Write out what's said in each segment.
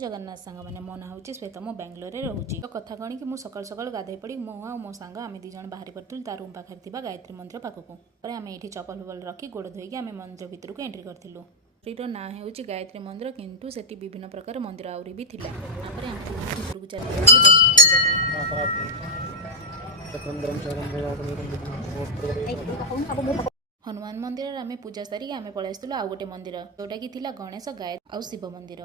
जगन्नाथ सांग मैंने मो ना हूँ श्वेत मो बांग्लोर में रोचे। तो कथा कण कि सकाल सकाल गाधे पड़ी मो आ मो सांग आम दी जन बाहरी पड़ू ता रूम पाखे गायत्री मंदिर पाखक आम ये चपल फपल रखी गोड़ धोईकी आम मंदिर भितर को एंट्री करूँ। मंदिर ना हूँ गायत्री मंदिर किंतु सेठी विभिन्न प्रकार मंदिर आहरी भी थिला। भितर को चली हनुमान मंदिर आम पूजा सारिक आम पलि आसलु आउ गोटे मंदिर जोटा कि गणेश गायत्री आउ शिव मंदिर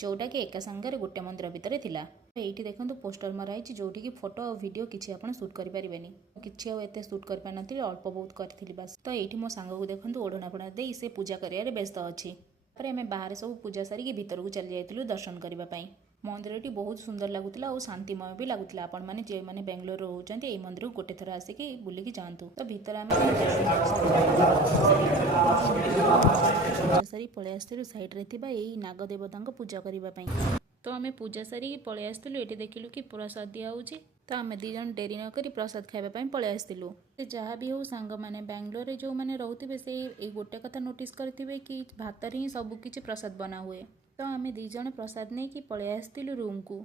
जोटा कि एका सांगे गोटे मंदिर भितर थिला। एठी देखंतु पोस्टर मराई जोटी कि फोटो और वीडियो किछि आपण शूट करि परिबेनी किछि आ एते शूट कर पानथि अल्प बहुत करथिली बस। तो एठी मो सांग को देखंतु ओढना फडा देई से पूजा करियारे व्यस्त अछि। पर आम बाहर सब पूजा सारिक भितर को चली जाइतिलु दर्शन करबा पई। मंदिरटी बहुत सुंदर लगुला और शांतिमय भी लगुला। आपण मैंने जो मैंने बेंगलोर रोचंती ए मंदिर को गोटे थर आसिकी बुलिकी जातु। तो भितर आम सारी पलि आसलु साइड्रे थिबा एई नागदेवता पूजा करने। तो आम पूजा सारिक पलि आसलु ये देखिलु कि प्रसाद दिया होउची। तो आम दी जन डेरी न करी प्रसाद खाइबा पलि आसलु। जहाँ भी हो सांग मैंने बेंगलोर जो मैंने रोते से गोटे कथा नोटिस करथिबे कि भातर ही सब किछि प्रसाद बना हुए। तो आम दी जन प्रसाद नहीं कि पलि आसलु रूम को।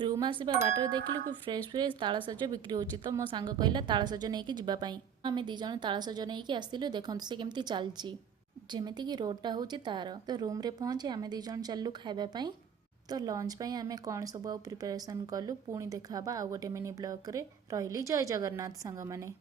रूम आसवा बाटर देखिलु कि फ्रेश तालसज बिक्री होची। तो मो सांग कहला तालसज नहीं कि जीवाई। आम दी जन तालसज नहीं कि आसलु देखंतु से केमती चलची जेमिति कि रोडटा होची तार। तो रूम रे पहुंची आम दी जन चलु खाइबा पई। तो लंच पई आम कौन सब प्रिपरेशन कलु पुणी देखा आउ गोटे मिनी ब्लॉग रे। रहिली जय जगन्नाथ सांग माने।